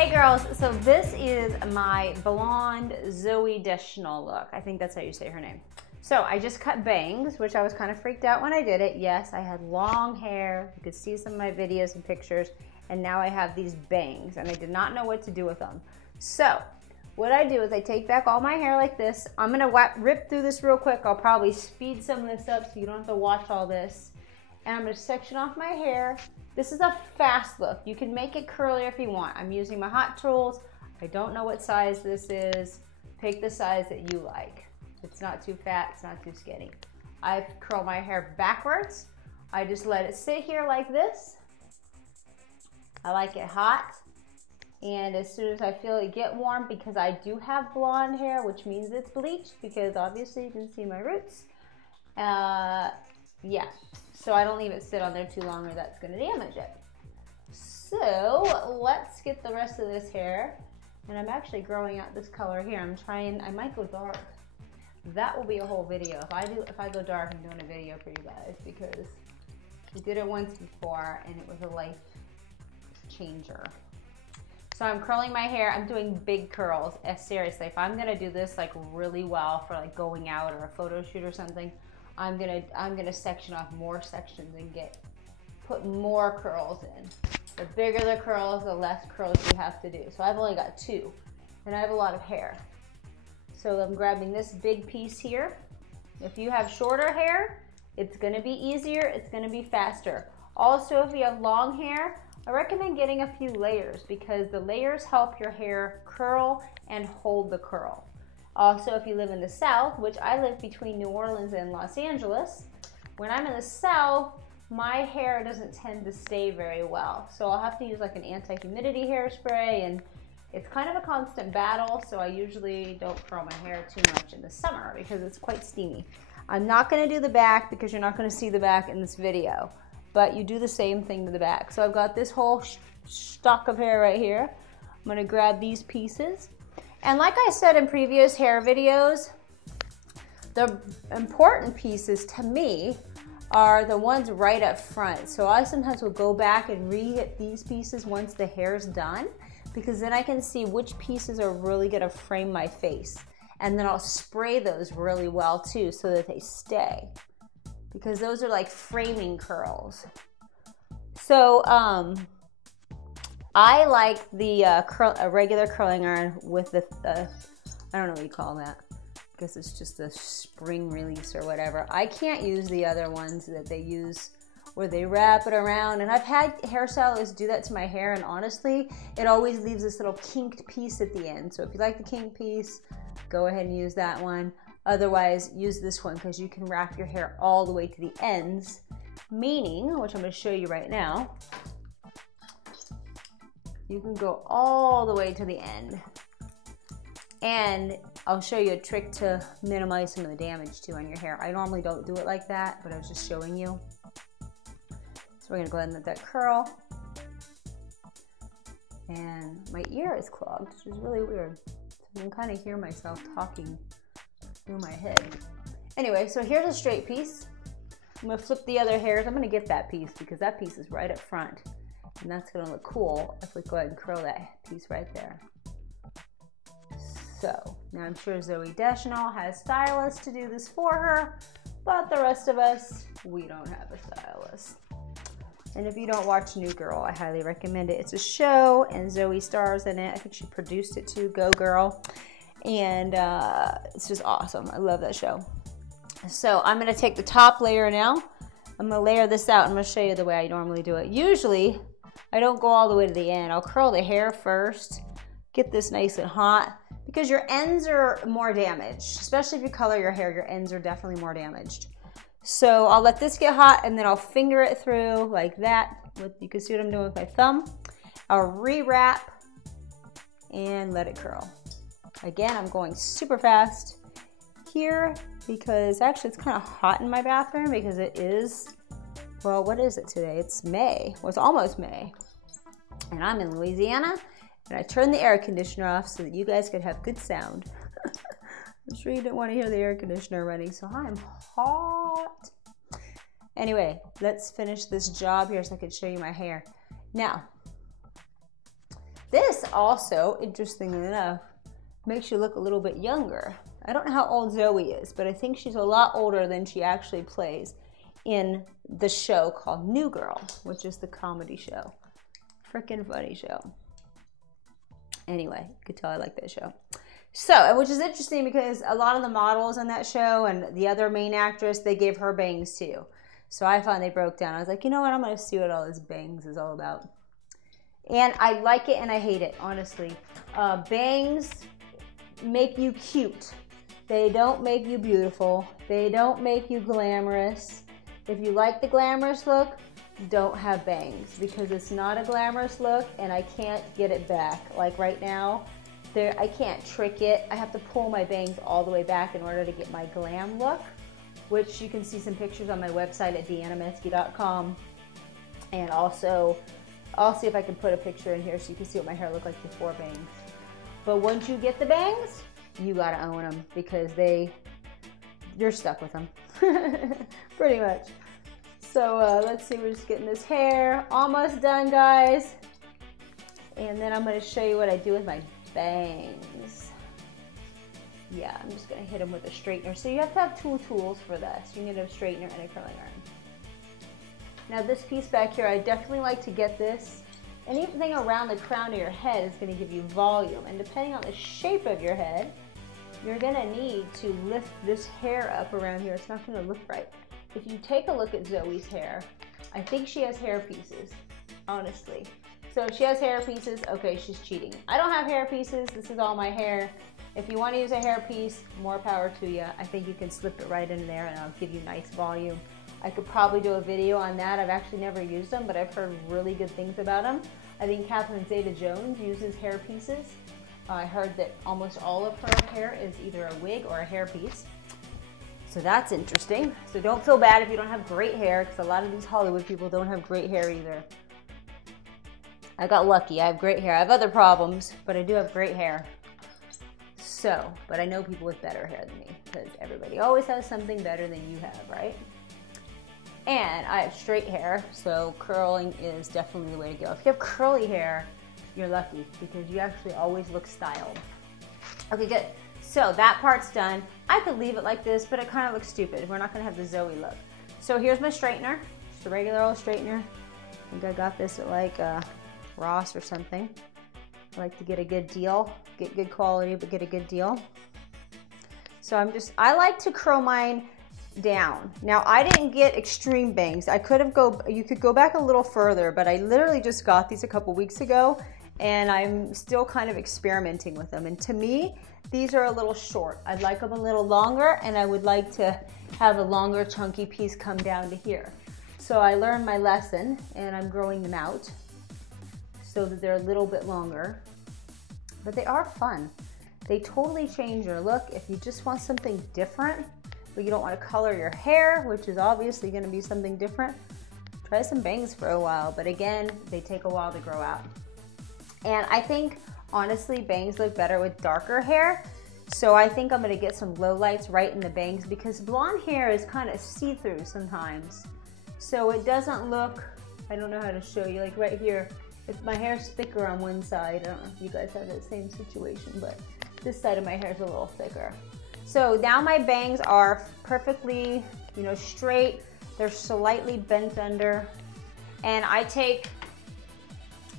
Hey girls, so this is my blonde Zooey Deschanel look. I think that's how you say her name. So I just cut bangs, which I was kind of freaked out when I did it. Yes, I had long hair. You could see some of my videos and pictures. And now I have these bangs and I did not know what to do with them. So what I do is I take back all my hair like this. I'm gonna rip through this real quick. I'll probably speed some of this up so you don't have to watch all this. And I'm gonna section off my hair. This is a fast look. You can make it curlier if you want. I'm using my hot tools. I don't know what size this is. Pick the size that you like. It's not too fat, it's not too skinny. I curl my hair backwards. I just let it sit here like this. I like it hot. And as soon as I feel it get warm, because I do have blonde hair, which means it's bleached, because obviously you can see my roots. Yeah, so I don't leave it sit on there too long or that's gonna damage it. So let's get the rest of this hair. And I'm actually growing out this color here. I might go dark. That will be a whole video. If I go dark, I'm doing a video for you guys because we did it once before and it was a life changer. So I'm curling my hair. I'm doing big curls. Seriously, if I'm gonna do this like really well for like going out or a photo shoot or something, I'm gonna section off more sections and put more curls in. The bigger the curls, the less curls you have to do. So I've only got 2, and I have a lot of hair. So I'm grabbing this big piece here. If you have shorter hair, it's gonna be easier, it's gonna be faster. Also, if you have long hair, I recommend getting a few layers because the layers help your hair curl and hold the curl. Also, if you live in the South, which I live between New Orleans and Los Angeles, when I'm in the South, my hair doesn't tend to stay very well. So I'll have to use like an anti-humidity hairspray, and it's kind of a constant battle, so I usually don't curl my hair too much in the summer because it's quite steamy. I'm not gonna do the back because you're not gonna see the back in this video, but you do the same thing to the back. So I've got this whole stock of hair right here. I'm gonna grab these pieces. And like I said in previous hair videos, the important pieces to me are the ones right up front. So I sometimes will go back and re-hit these pieces once the hair's done, because then I can see which pieces are really gonna frame my face. And then I'll spray those really well too so that they stay, because those are like framing curls. So I like the regular curling iron with the, I don't know what you call that. I guess it's just a spring release or whatever. I can't use the other ones that they use where they wrap it around. And I've had hairstylists do that to my hair, and honestly, it always leaves this little kinked piece at the end. So if you like the kinked piece, go ahead and use that one. Otherwise, use this one because you can wrap your hair all the way to the ends, meaning, which I'm going to show you right now, you can go all the way to the end. And I'll show you a trick to minimize some of the damage too on your hair. I normally don't do it like that, but I was just showing you. So we're gonna go ahead and let that curl. And my ear is clogged, which is really weird. So I can kind of hear myself talking through my head. Anyway, so here's a straight piece. I'm gonna flip the other hairs. I'm gonna get that piece because that piece is right up front. And that's gonna look cool if we go ahead and curl that piece right there. So, now I'm sure Zooey Deschanel has stylists to do this for her, but the rest of us, we don't have a stylist. And if you don't watch New Girl, I highly recommend it. It's a show, and Zooey stars in it. I think she produced it too, Go Girl. And it's just awesome. I love that show. So, I'm gonna take the top layer now. I'm gonna layer this out. I'm gonna show you the way I normally do it. Usually, I don't go all the way to the end. I'll curl the hair first, get this nice and hot, because your ends are more damaged. Especially if you color your hair, your ends are definitely more damaged. So I'll let this get hot and then I'll finger it through like that. You can see what I'm doing with my thumb. I'll rewrap and let it curl. Again, I'm going super fast here because actually it's kind of hot in my bathroom because it is, well, what is it today? It's May. Well, it's almost May. And I'm in Louisiana, and I turned the air conditioner off so that you guys could have good sound. I'm sure you didn't want to hear the air conditioner running, so I'm hot. Anyway, let's finish this job here so I can show you my hair. Now, This also, interestingly enough, makes you look a little bit younger. I don't know how old Zooey is, but I think she's a lot older than she actually plays in the show called New Girl, which is the comedy show. Freaking funny show. Anyway, you could tell I like that show. So, which is interesting because a lot of the models on that show and the other main actress, they gave her bangs too. So I finally broke down. I was like, you know what? I'm going to see what all this bangs is all about. And I like it and I hate it, honestly. Bangs make you cute. They don't make you beautiful. They don't make you glamorous. If you like the glamorous look, don't have bangs because it's not a glamorous look and I can't get it back. Like right now, I can't trick it. I have to pull my bangs all the way back in order to get my glam look, which you can see some pictures on my website at deannamensky.com. And also, I'll see if I can put a picture in here so you can see what my hair looked like before bangs. But once you get the bangs, you gotta own them because you're stuck with them, pretty much. So let's see, we're just getting this hair almost done, guys. And then I'm gonna show you what I do with my bangs. Yeah, I'm just gonna hit them with a straightener. So you have to have 2 tools for this. You need a straightener and a curling iron. Now this piece back here, I definitely like to get this. Anything around the crown of your head is gonna give you volume. And depending on the shape of your head, you're gonna need to lift this hair up around here. It's not gonna look right. If you take a look at Zoe's hair, I think she has hair pieces, honestly. So if she has hair pieces, okay, she's cheating. I don't have hair pieces, this is all my hair. If you want to use a hair piece, more power to you. I think you can slip it right in there and I'll give you nice volume. I could probably do a video on that. I've actually never used them, but I've heard really good things about them. I think Catherine Zeta-Jones uses hair pieces. I heard that almost all of her hair is either a wig or a hair piece. So that's interesting. So don't feel bad if you don't have great hair, because a lot of these Hollywood people don't have great hair either. I got lucky, I have great hair. I have other problems, but I do have great hair. So, but I know people with better hair than me, because everybody always has something better than you have, right? And I have straight hair, so curling is definitely the way to go. If you have curly hair, you're lucky, because you actually always look styled. Okay, good. So that part's done. I could leave it like this, but it kind of looks stupid. We're not gonna have the Zooey look. So here's my straightener, just a regular old straightener. I think I got this at like Ross or something. I like to get a good deal, get good quality, but get a good deal. So I like to curl mine down. Now I didn't get extreme bangs. You could go back a little further, but I literally just got these a couple weeks ago and I'm still kind of experimenting with them. And to me, these are a little short. I'd like them a little longer and I would like to have a longer chunky piece come down to here. So I learned my lesson and I'm growing them out so that they're a little bit longer, but they are fun. They totally change your look. If you just want something different, but you don't want to color your hair, which is obviously going to be something different, try some bangs for a while. But again, they take a while to grow out. And I think, honestly, bangs look better with darker hair. So I think I'm going to get some low lights right in the bangs because blonde hair is kind of see-through sometimes. So it doesn't look, I don't know how to show you, like right here, if my hair's thicker on one side, I don't know if you guys have that same situation, but this side of my hair is a little thicker. So now my bangs are perfectly, straight. They're slightly bent under. And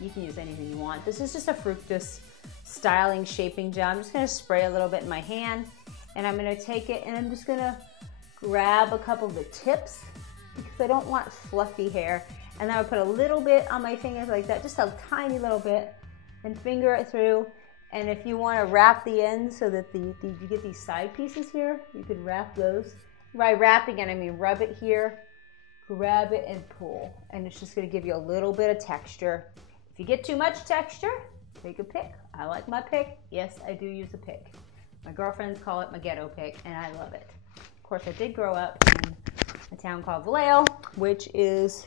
you can use anything you want. This is just a Fructis styling shaping gel. I'm just gonna spray a little bit in my hand and I'm gonna take it and I'm just gonna grab a couple of the tips because I don't want fluffy hair. And then I'll put a little bit on my fingers like that, just a tiny little bit, and finger it through. And if you want to wrap the ends so that you get these side pieces here, you could wrap those. By wrapping it, I mean rub it here, grab it and pull. And it's just going to give you a little bit of texture. If you get too much texture, take a pick. I like my pick. Yes, I do use a pick. My girlfriends call it my ghetto pick, and I love it. Of course, I did grow up in a town called Vallejo, which is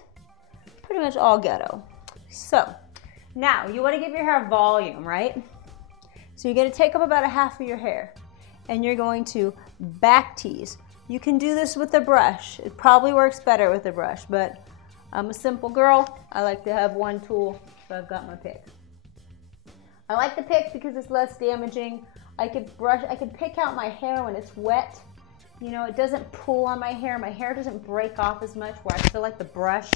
pretty much all ghetto. So now you want to give your hair volume, right? So you're going to take up about a half of your hair and you're going to back tease. You can do this with a brush. It probably works better with a brush, but I'm a simple girl. I like to have one tool, so I've got my pick. I like the pick because it's less damaging. I could pick out my hair when it's wet. You know, it doesn't pull on my hair. My hair doesn't break off as much, where I feel like the brush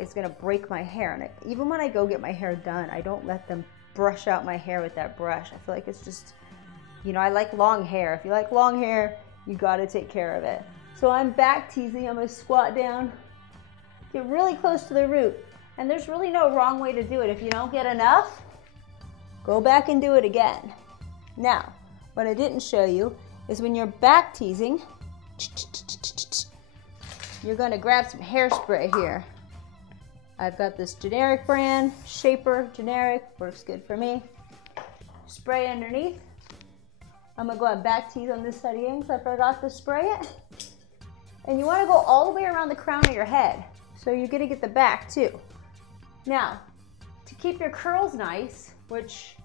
is gonna break my hair. And even when I go get my hair done, I don't let them brush out my hair with that brush. I feel like it's just, you know, I like long hair. If you like long hair, you gotta take care of it. So I'm back teasing. I'm gonna squat down, get really close to the root. And there's really no wrong way to do it. If you don't get enough, go back and do it again. Now, what I didn't show you is when you're back teasing, you're gonna grab some hairspray here. I've got this generic brand, Shaper Generic, works good for me. Spray underneath. I'm gonna go ahead and back tease on this side again because I forgot to spray it. And you wanna go all the way around the crown of your head. So you're gonna get the back too. Now, to keep your curls nice, which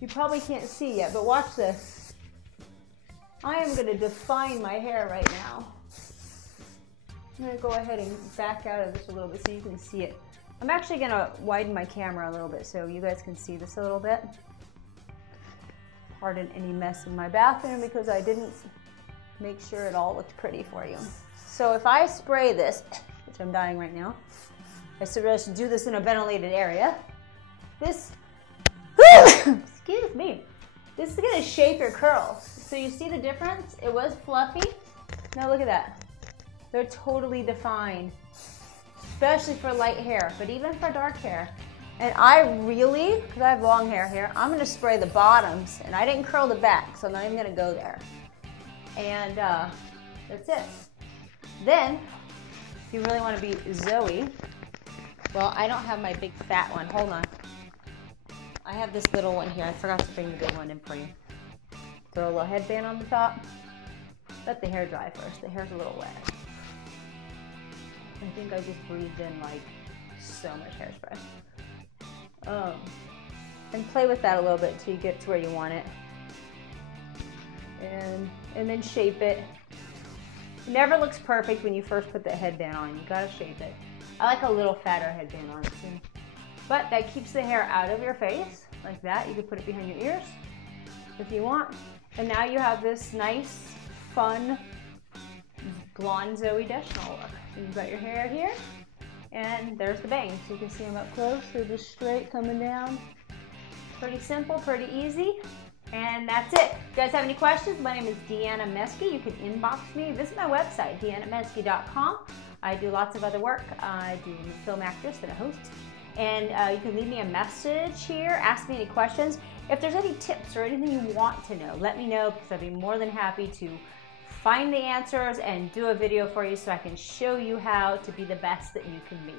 you probably can't see yet, but watch this. I am gonna define my hair right now. I'm gonna go ahead and back out of this a little bit so you can see it. I'm actually gonna widen my camera a little bit so you guys can see this a little bit. Pardon any mess in my bathroom because I didn't make sure it all looked pretty for you. So if I spray this, which I'm dying right now, I suggest do this in a ventilated area. This, excuse me, this is gonna shape your curls. So you see the difference? It was fluffy. Now look at that. They're totally defined, especially for light hair, but even for dark hair. And I really, because I have long hair here, I'm gonna spray the bottoms, and I didn't curl the back, so I'm not even gonna go there. And that's it. Then, if you really wanna be Zooey, well, I don't have my big fat one, hold on. I have this little one here, I forgot to bring the big one in for you. Throw a little headband on the top. Let the hair dry first, the hair's a little wet. I think I just breathed in like so much hairspray. And play with that a little bit till you get to where you want it. And then shape it. It never looks perfect when you first put the headband on. You gotta shape it. I like a little fatter headband on it too. But that keeps the hair out of your face, like that. You can put it behind your ears if you want. And now you have this nice, fun, blonde Zooey Deschanel look. And you've got your hair here, and there's the bangs. You can see them up close. They're just straight coming down. Pretty simple, pretty easy. And that's it. If you guys have any questions, my name is Deanna Meske. You can inbox me. Visit my website, deannameske.com. I do lots of other work. I do a film actress and a host. And you can leave me a message here, ask me any questions. If there's any tips or anything you want to know, let me know because I'd be more than happy to find the answers and do a video for you so I can show you how to be the best that you can be.